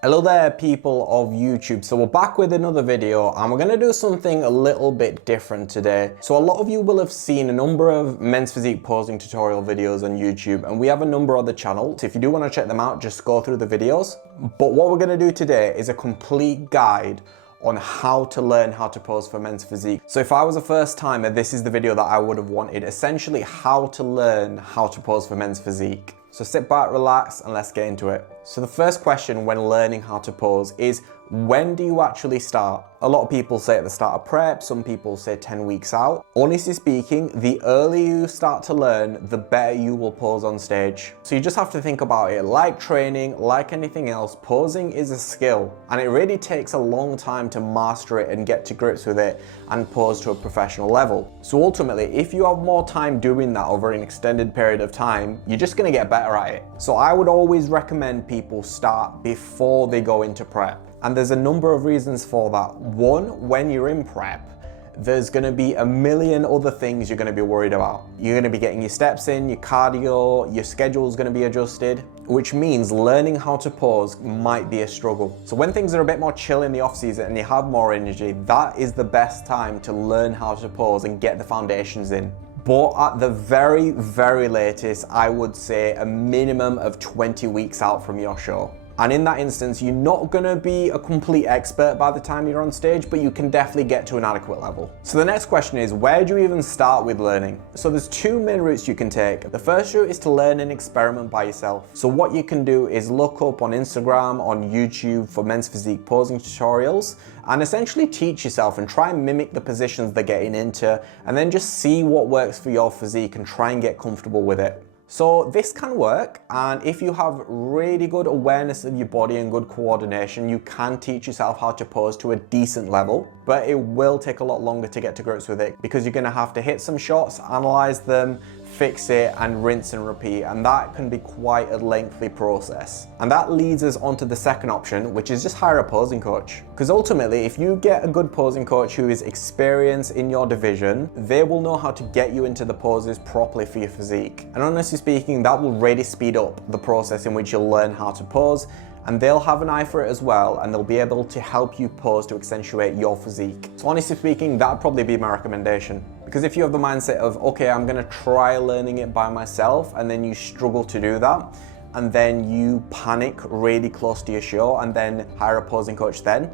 Hello there people of YouTube. So we're back with another video and we're going to do something a little bit different today. So a lot of you will have seen a number of men's physique posing tutorial videos on YouTube, and we have a number on the channel. So if you do want to check them out, just go through the videos. But what we're going to do today is a complete guide on how to learn how to pose for men's physique. So if I was a first timer, this is the video that I would have wanted. Essentially how to learn how to pose for men's physique. So sit back, relax, and let's get into it. So the first question when learning how to pose is, when do you actually start? A lot of people say at the start of prep, some people say 10 weeks out. Honestly speaking, the earlier you start to learn, the better you will pose on stage. So you just have to think about it like training, like anything else, posing is a skill, and it really takes a long time to master it and get to grips with it and pose to a professional level. So ultimately, if you have more time doing that over an extended period of time, you're just gonna get better at it. So I would always recommend people start before they go into prep. And there's a number of reasons for that. One, when you're in prep, there's gonna be a million other things you're gonna be worried about. You're gonna be getting your steps in, your cardio, your schedule's gonna be adjusted, which means learning how to pose might be a struggle. So when things are a bit more chill in the off season and you have more energy, that is the best time to learn how to pose and get the foundations in. But at the very, very latest, I would say a minimum of 20 weeks out from your show. And in that instance, you're not gonna be a complete expert by the time you're on stage, but you can definitely get to an adequate level. So the next question is, where do you even start with learning? So there's two main routes you can take. The first route is to learn and experiment by yourself. So what you can do is look up on Instagram, on YouTube for men's physique posing tutorials, and essentially teach yourself and try and mimic the positions they're getting into, and then just see what works for your physique and try and get comfortable with it. So this can work, and if you have really good awareness of your body and good coordination, you can teach yourself how to pose to a decent level, but it will take a lot longer to get to grips with it because you're gonna have to hit some shots, analyze them, fix it, and rinse and repeat, and that can be quite a lengthy process. And that leads us onto the second option, which is just hire a posing coach. Because ultimately, if you get a good posing coach who is experienced in your division, they will know how to get you into the poses properly for your physique. And honestly speaking, that will really speed up the process in which you'll learn how to pose, and they'll have an eye for it as well, and they'll be able to help you pose to accentuate your physique. So honestly speaking, that'd probably be my recommendation. Because if you have the mindset of, okay, I'm gonna try learning it by myself, and then you struggle to do that, and then you panic really close to your show and then hire a posing coach then,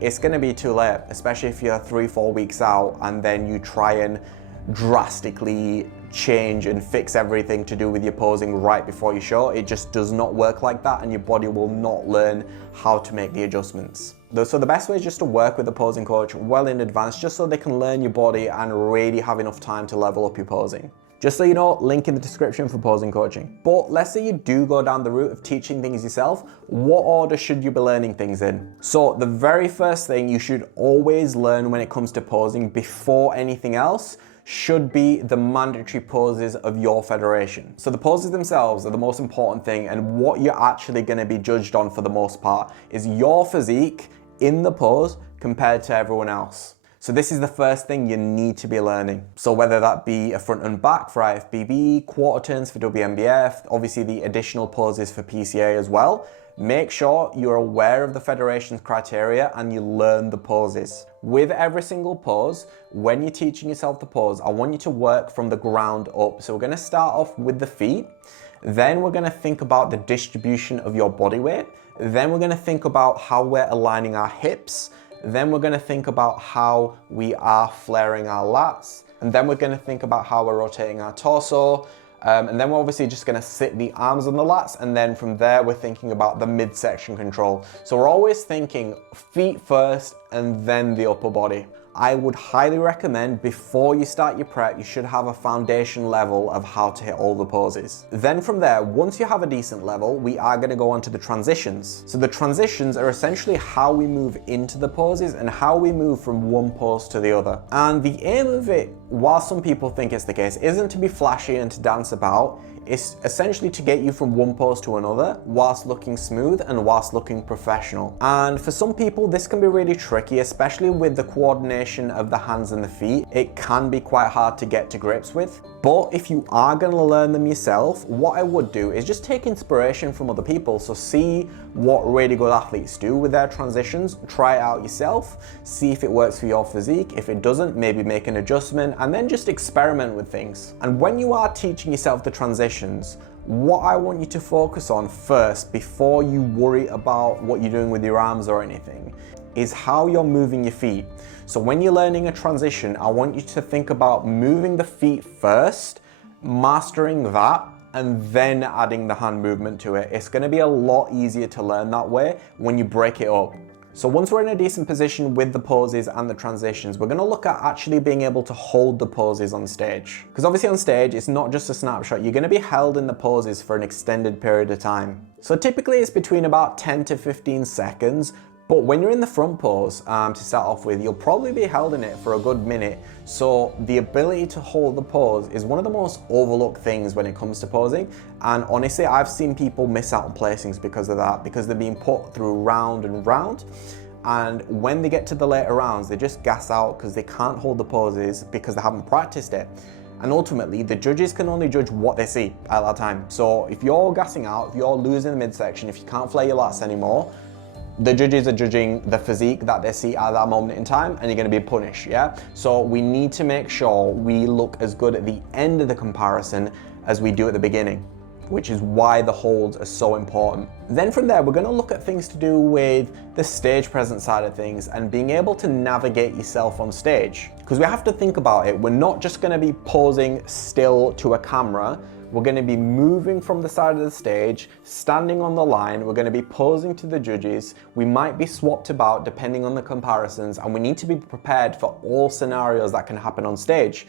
it's gonna be too late, especially if you're 3-4 weeks out and then you try and drastically change and fix everything to do with your posing right before your show. It just does not work like that, and your body will not learn how to make the adjustments. So the best way is just to work with a posing coach well in advance, just so they can learn your body and really have enough time to level up your posing. Just so you know, link in the description for posing coaching. But let's say you do go down the route of teaching things yourself, what order should you be learning things in? So the very first thing you should always learn when it comes to posing before anything else should be the mandatory poses of your federation. So the poses themselves are the most important thing, and what you're actually going to be judged on for the most part is your physique in the pose compared to everyone else. So this is the first thing you need to be learning. So whether that be a front and back for IFBB, quarter turns for WMBF, obviously the additional poses for PCA as well, make sure you're aware of the federation's criteria and you learn the poses. With every single pose, when you're teaching yourself the pose, I want you to work from the ground up. So we're gonna start off with the feet, then we're gonna think about the distribution of your body weight, then we're gonna think about how we're aligning our hips, then we're gonna think about how we are flaring our lats, and then we're gonna think about how we're rotating our torso, and then we're obviously just gonna sit the arms on the lats, and then from there we're thinking about the midsection control. So we're always thinking feet first and then the upper body. I would highly recommend before you start your prep, you should have a foundation level of how to hit all the poses. Then from there, once you have a decent level, we are gonna go on to the transitions. So the transitions are essentially how we move into the poses and how we move from one pose to the other. And the aim of it while some people think it's the case, isn't to be flashy and to dance about. It's essentially to get you from one pose to another whilst looking smooth and whilst looking professional. And for some people, this can be really tricky, especially with the coordination of the hands and the feet. It can be quite hard to get to grips with. But if you are going to learn them yourself, what I would do is just take inspiration from other people. So see what really good athletes do with their transitions, try it out yourself, see if it works for your physique. If it doesn't, maybe make an adjustment, and then just experiment with things. And when you are teaching yourself the transitions, what I want you to focus on first, before you worry about what you're doing with your arms or anything, is how you're moving your feet. So when you're learning a transition, I want you to think about moving the feet first, mastering that, and then adding the hand movement to it. It's going to be a lot easier to learn that way when you break it up. So once we're in a decent position with the poses and the transitions, we're going to look at actually being able to hold the poses on stage. Because obviously on stage, it's not just a snapshot. You're going to be held in the poses for an extended period of time. So typically it's between about 10 to 15 seconds. But when you're in the front pose, to start off with, you'll probably be held in it for a good minute. So the ability to hold the pose is one of the most overlooked things when it comes to posing. And honestly, I've seen people miss out on placings because of that, because they're being put through round and round. And when they get to the later rounds, they just gas out because they can't hold the poses because they haven't practiced it. And ultimately, the judges can only judge what they see at that time. So if you're gassing out, if you're losing the midsection, if you can't flare your lats anymore, the judges are judging the physique that they see at that moment in time, and you're going to be punished, yeah? So we need to make sure we look as good at the end of the comparison as we do at the beginning, which is why the holds are so important. Then from there, we're going to look at things to do with the stage presence side of things and being able to navigate yourself on stage. Because we have to think about it, we're not just going to be posing still to a camera. We're going to be moving from the side of the stage, standing on the line. We're going to be posing to the judges. We might be swapped about depending on the comparisons, and we need to be prepared for all scenarios that can happen on stage.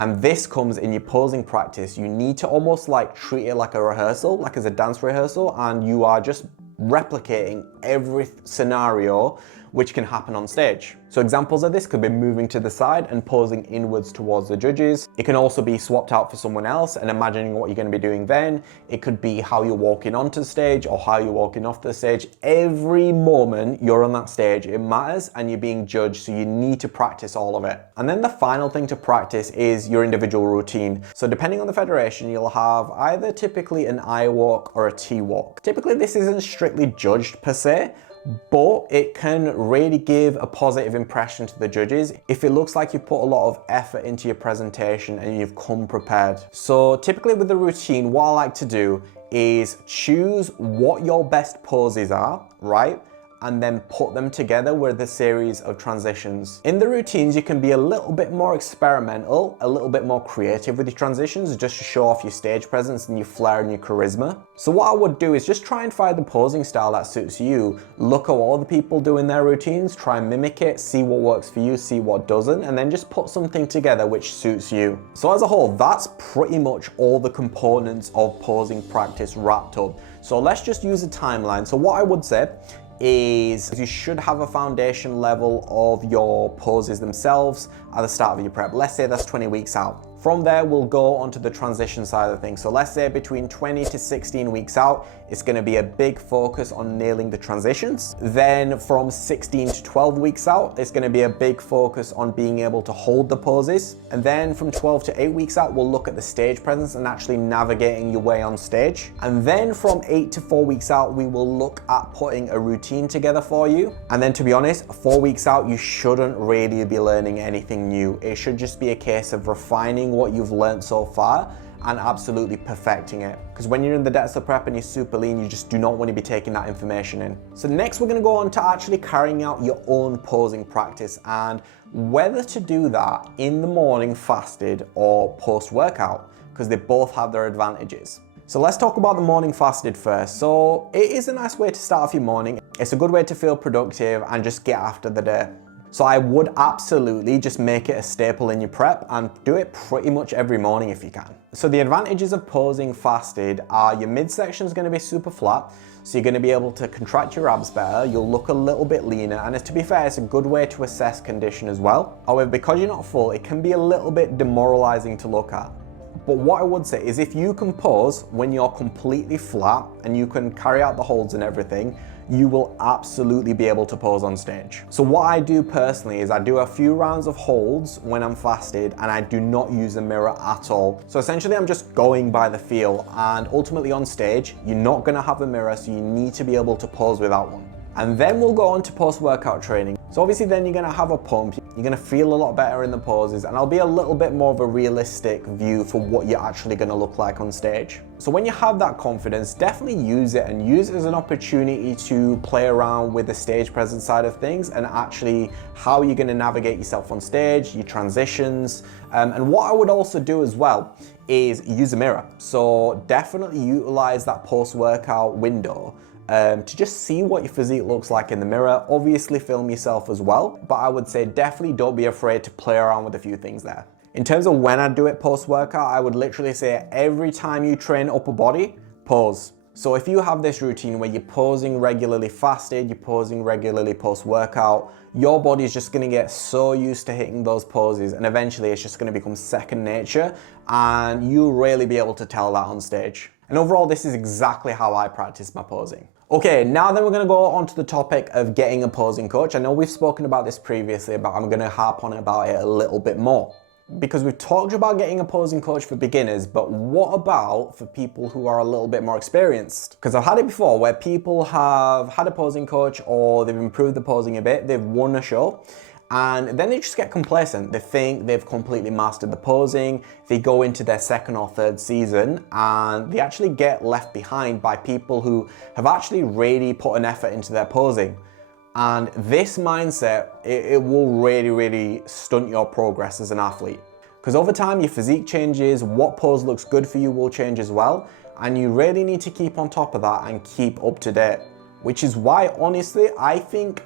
And this comes in your posing practice. You need to almost like treat it like a rehearsal, like as a dance rehearsal, and you are just replicating every scenario which can happen on stage. So examples of this could be moving to the side and posing inwards towards the judges. It can also be swapped out for someone else and imagining what you're going to be doing then. It could be how you're walking onto the stage or how you're walking off the stage. Every moment you're on that stage, it matters, and you're being judged, so you need to practice all of it. And then the final thing to practice is your individual routine. So depending on the federation, you'll have either typically an I walk or a T walk. Typically this isn't strictly judged per se, but it can really give a positive impression to the judges if it looks like you've put a lot of effort into your presentation and you've come prepared. So typically with the routine, what I like to do is choose what your best poses are, right? And then put them together with a series of transitions. In the routines, you can be a little bit more experimental, a little bit more creative with your transitions, just to show off your stage presence and your flair and your charisma. So what I would do is just try and find the posing style that suits you. Look at what other people do in their routines, try and mimic it, see what works for you, see what doesn't, and then just put something together which suits you. So as a whole, that's pretty much all the components of posing practice wrapped up. So let's just use a timeline. So what I would say is you should have a foundation level of your poses themselves at the start of your prep. Let's say that's 20 weeks out. From there, we'll go onto the transition side of things. So let's say between 20 to 16 weeks out, it's going to be a big focus on nailing the transitions. Then from 16 to 12 weeks out, it's going to be a big focus on being able to hold the poses. And then from 12 to 8 weeks out, we'll look at the stage presence and actually navigating your way on stage. And then from 8 to 4 weeks out, we will look at putting a routine together for you. And then to be honest, 4 weeks out, you shouldn't really be learning anything new. It should just be a case of refining what you've learned so far and absolutely perfecting it. Because when you're in the depths of prep and you're super lean, you just do not want to be taking that information in. So next we're going to go on to actually carrying out your own posing practice and whether to do that in the morning fasted or post-workout, because they both have their advantages. So let's talk about the morning fasted first. So it is a nice way to start off your morning. It's a good way to feel productive and just get after the day. So I would absolutely just make it a staple in your prep and do it pretty much every morning if you can. So the advantages of posing fasted are your midsection is going to be super flat. So you're going to be able to contract your abs better, you'll look a little bit leaner, and to be fair, it's a good way to assess condition as well. However, because you're not full, it can be a little bit demoralizing to look at. But what I would say is if you can pose when you're completely flat and you can carry out the holds and everything, you will absolutely be able to pose on stage. So what I do personally is I do a few rounds of holds when I'm fasted and I do not use a mirror at all. So essentially I'm just going by the feel, and ultimately on stage, you're not gonna have a mirror, so you need to be able to pose without one. And then we'll go on to post-workout training. So obviously then you're gonna have a pump, you're gonna feel a lot better in the poses, and I'll be a little bit more of a realistic view for what you're actually gonna look like on stage. So when you have that confidence, definitely use it, and use it as an opportunity to play around with the stage presence side of things and actually how you're gonna navigate yourself on stage, your transitions. And what I would also do as well is use a mirror. So definitely utilize that post-workout window to just see what your physique looks like in the mirror. Obviously film yourself as well, but I would say definitely don't be afraid to play around with a few things there. In terms of when I do it post-workout, I would literally say every time you train upper body, pose. So if you have this routine where you're posing regularly fasted, you're posing regularly post-workout, your body is just gonna get so used to hitting those poses, and eventually it's just gonna become second nature, and you'll really be able to tell that on stage. And overall, this is exactly how I practice my posing. Okay, now then we're gonna go on to the topic of getting a posing coach. I know we've spoken about this previously, but I'm gonna harp on about it a little bit more. Because we've talked about getting a posing coach for beginners, but what about for people who are a little bit more experienced? Because I've had it before where people have had a posing coach or they've improved the posing a bit, they've won a show, and then they just get complacent. They think they've completely mastered the posing, they go into their second or third season, and they actually get left behind by people who have actually really put an effort into their posing. And this mindset, it will really stunt your progress as an athlete. Because over time, your physique changes, what pose looks good for you will change as well, and you really need to keep on top of that and keep up to date. Which is why, honestly, I think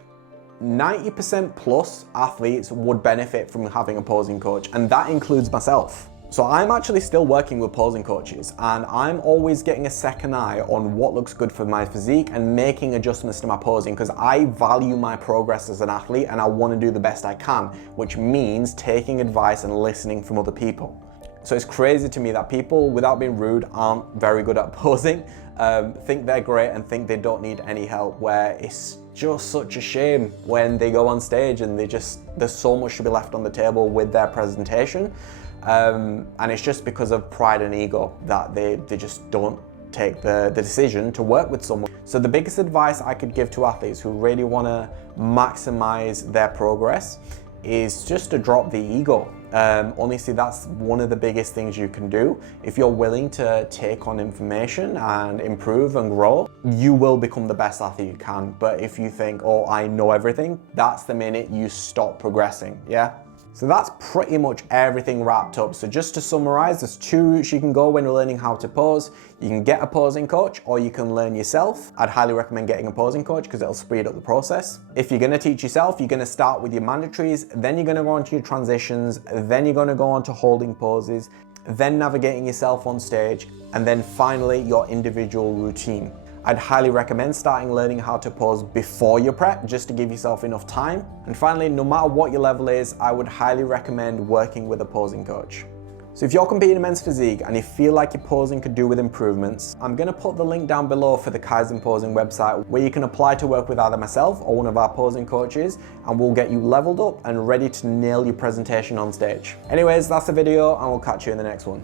90% plus athletes would benefit from having a posing coach, and that includes myself. So I'm actually still working with posing coaches, and I'm always getting a second eye on what looks good for my physique and making adjustments to my posing, because I value my progress as an athlete and I want to do the best I can, which means taking advice and listening from other people. So it's crazy to me that people, without being rude, aren't very good at posing, think they're great and think they don't need any help, where it's just such a shame when they go on stage and there's so much to be left on the table with their presentation. And it's just because of pride and ego that they just don't take the decision to work with someone. So the biggest advice I could give to athletes who really want to maximize their progress is just to drop the ego. Honestly, that's one of the biggest things you can do. If you're willing to take on information and improve and grow, you will become the best athlete you can. But if you think, oh, I know everything, that's the minute you stop progressing, yeah? So that's pretty much everything wrapped up. So just to summarize, there's two routes you can go when you're learning how to pose. You can get a posing coach or you can learn yourself. I'd highly recommend getting a posing coach because it'll speed up the process. If you're gonna teach yourself, you're gonna start with your mandatories, then you're gonna go on to your transitions, then you're gonna go on to holding poses, then navigating yourself on stage, and then finally your individual routine. I'd highly recommend starting learning how to pose before your prep, just to give yourself enough time. And finally, no matter what your level is, I would highly recommend working with a posing coach. So if you're competing in men's physique and you feel like your posing could do with improvements, I'm gonna put the link down below for the Kaizen Posing website where you can apply to work with either myself or one of our posing coaches, and we'll get you leveled up and ready to nail your presentation on stage. Anyways, that's the video and we'll catch you in the next one.